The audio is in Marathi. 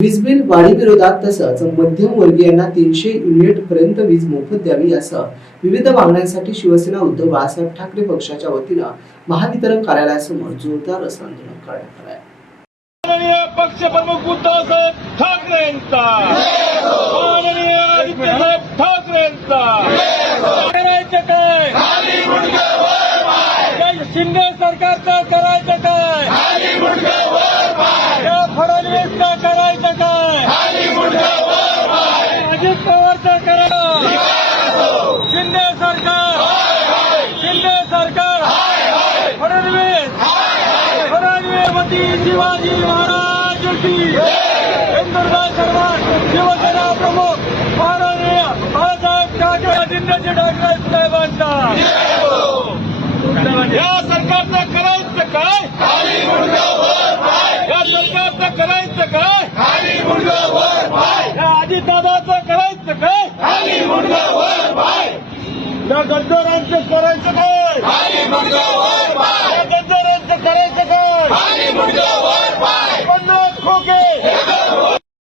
वीज बिल वाढीविरोधात तसंच मध्यम वर्गीयांना तीनशे युनिट पर्यंत वीज मोफत द्यावी असं विविध मागण्यांसाठी शिवसेना उद्धव बाळासाहेब ठाकरे पक्षाच्या वतीनं महावितरण कार्यालयासमोर जोरदार असं आंदोलन करण्यात आलं आहे. माननीय पक्षप्रमुख उद्धवसाहेब ठाकरे यांचा. माननीय आदित्यसाहेब ठाकरे यांचा. करायचं काय? शिंदे सरकारचं करायचं काय या फडणवीसचं करायचं काय अजित पवारचं करा. शिंदे सरकार. शिंदे सरकार. फडणवीस. छत्रपती शिवाजी महाराज की हिंदुर्गा सर्वात शिवसेना प्रमुख माननीय बाळासाहेब ठाकरे जिल्ह्याचे ठाकरे साहेबांचा. या सरकारचं करायचं काय? या सरकारचं करायचं काय? या अजितदादाचं या गद्दारांचं करायचं काय?